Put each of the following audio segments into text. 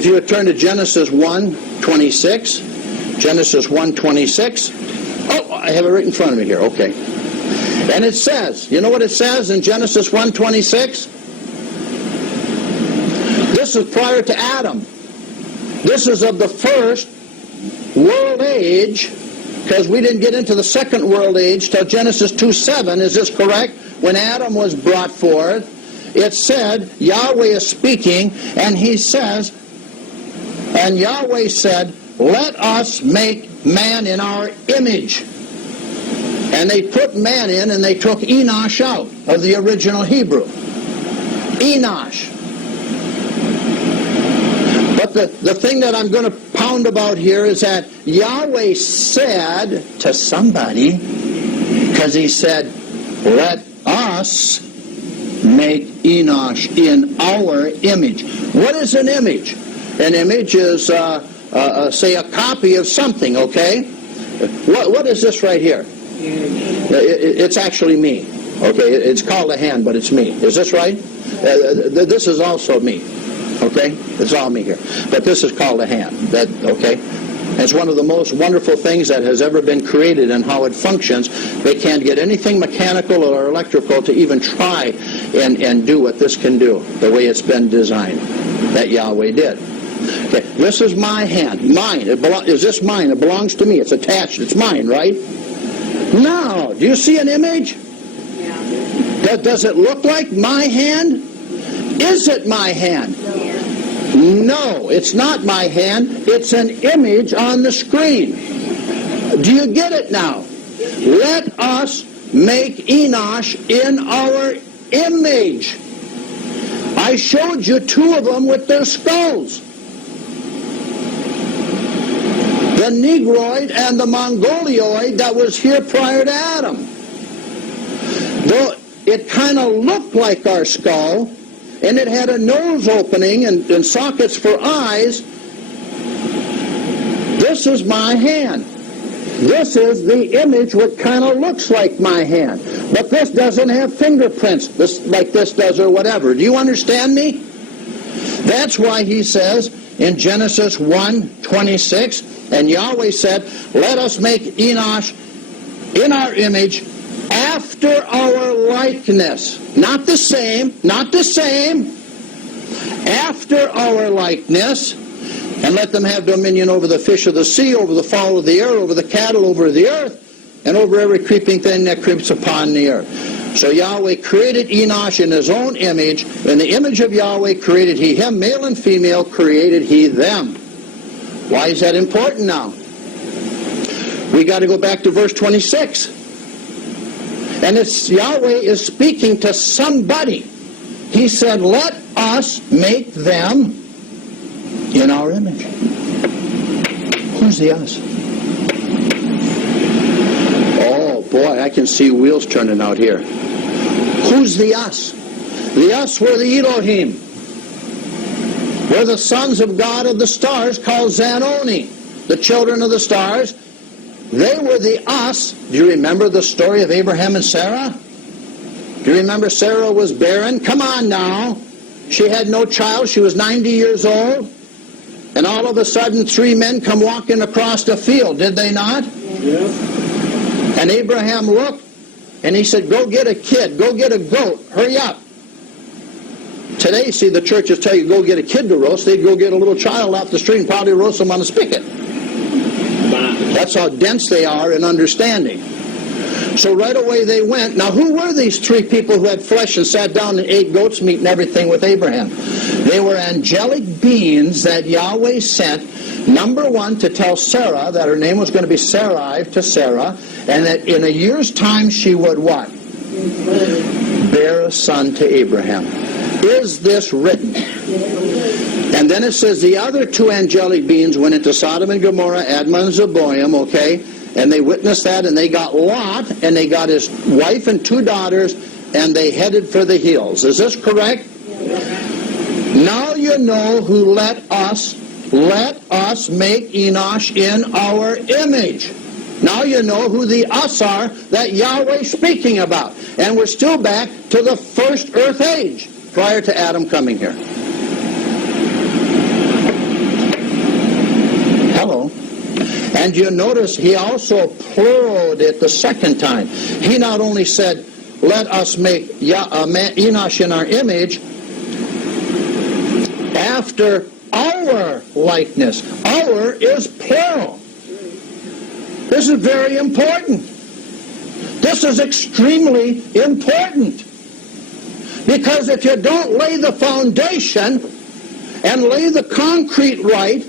If you would turn to Genesis 1:26, Genesis 1:26. Oh, I have it right in front of me here. Okay. And it says, you know what it says in Genesis 1:26? This is prior to Adam. This is of the first world age, because we didn't get into the second world age till Genesis 2:7. Is this correct? When Adam was brought forth, it said, Yahweh is speaking, and he says, and Yahweh said, let us make man in our image. And they put man in, and they took Enosh out of the original Hebrew. Enosh. But the thing that I'm going to pound about here is that Yahweh said to somebody, because he said, let us make Enosh in our image. What is an image? An image is, say, a copy of something, okay? What is this right here? It's actually me. Okay, it's called a hand, but it's me. Is this right? This is also me. Okay, it's all me here. But this is called a hand. Okay? It's one of the most wonderful things that has ever been created, and how it functions. They can't get anything mechanical or electrical to even try and do what this can do, the way it's been designed, that Yahweh did. Okay, this is my hand. Mine. Is this mine? It belongs to me. It's attached. It's mine, right? No. Do you see an image? Yeah. Does it look like my hand? Is it my hand? No, it's not my hand. It's an image on the screen. Do you get it now? Let us make Enosh in our image. I showed you two of them with their skulls. The Negroid and the Mongoloid that was here prior to Adam. Though it kind of looked like our skull, and it had a nose opening and sockets for eyes. This is my hand. This is the image what kind of looks like my hand. But this doesn't have fingerprints like this does or whatever. Do you understand me? That's why he says in Genesis 1:26, and Yahweh said, let us make Enosh in our image after our likeness. Not the same, not the same. After our likeness, and let them have dominion over the fish of the sea, over the fowl of the air, over the cattle, over the earth, and over every creeping thing that creeps upon the earth. So Yahweh created Enosh in his own image. In the image of Yahweh created he him, male and female created he them. Why is that important now? We got to go back to verse 26. And it's Yahweh is speaking to somebody. He said, let us make them in our image. Who's the us? Oh boy, I can see wheels turning out here. Who's the us? The us were the Elohim. We're the sons of God of the stars, called Zanoni, the children of the stars. They were the us. Do you remember the story of Abraham and Sarah? Do you remember Sarah was barren? Come on now. She had no child. She was 90 years old. And all of a sudden, three men come walking across the field. Did they not? Yeah. And Abraham looked, and he said, go get a kid. Go get a goat. Hurry up. Today, see, the churches tell you, go get a kid to roast. They'd go get a little child off the street and probably roast them on a spigot. That's how dense they are in understanding. So right away they went. Now who were these three people who had flesh and sat down and ate goat's meat and everything with Abraham? They were angelic beings that Yahweh sent, number one, to tell Sarah that her name was going to be Sarai to Sarah, and that in a year's time she would what? Bear a son to Abraham. Is this written? And then it says the other two angelic beings went into Sodom and Gomorrah, Admah and Zeboim, okay? And they witnessed that, and they got Lot, and they got his wife and two daughters, and they headed for the hills. Is this correct? Now you know who let us make Enosh in our image. Now you know who the us are that Yahweh's speaking about. And we're still back to the first earth age, prior to Adam coming here. And you notice he also pluraled it the second time. He not only said, let us make Enosh in our image, after our likeness. Our is plural. This is very important. This is extremely important. Because if you don't lay the foundation and lay the concrete right,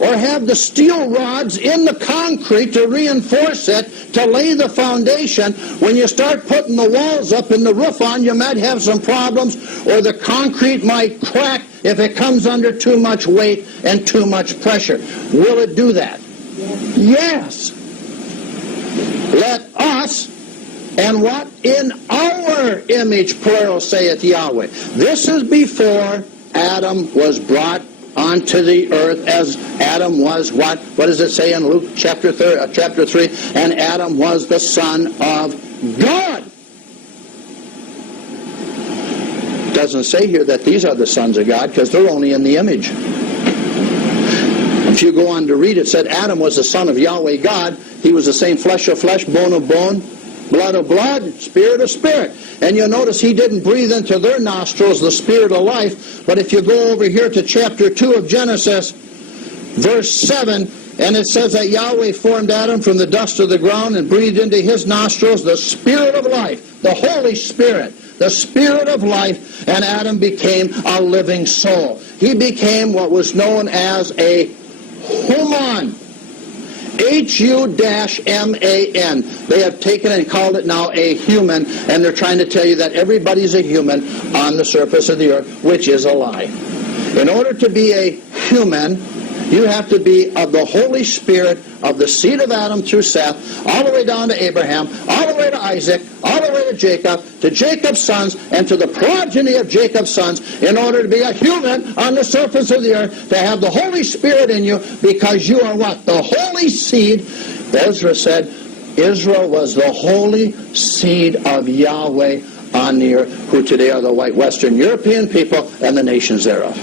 or have the steel rods in the concrete to reinforce it, to lay the foundation, when you start putting the walls up and the roof on, you might have some problems, or the concrete might crack if it comes under too much weight and too much pressure. Will it do that? Yes. Let us, and what? In our image, plural, saith Yahweh. This is before Adam was brought onto the earth, as Adam was what? What does it say in Luke chapter 3? And Adam was the Son of God. It doesn't say here that these are the sons of God, because they're only in the image. If you go on to read, it said Adam was the son of Yahweh God. He was the same flesh of flesh, bone of bone, blood of blood, spirit of spirit. And you'll notice he didn't breathe into their nostrils the spirit of life. But if you go over here to chapter 2 of Genesis, verse 7, and it says that Yahweh formed Adam from the dust of the ground and breathed into his nostrils the spirit of life, the Holy Spirit, the spirit of life, and Adam became a living soul. He became what was known as a human. H-U-M-A-N. They have taken and called it now a human, and they're trying to tell you that everybody's a human on the surface of the earth, which is a lie. In order to be a human, you have to be of the Holy Spirit, of the seed of Adam through Seth, all the way down to Abraham, all the way to Isaac, all the way to Jacob's sons, and to the progeny of Jacob's sons, in order to be a human on the surface of the earth, to have the Holy Spirit in you, because you are what? The holy seed. Ezra said Israel was the holy seed of Yahweh on the earth, who today are the white Western European people and the nations thereof.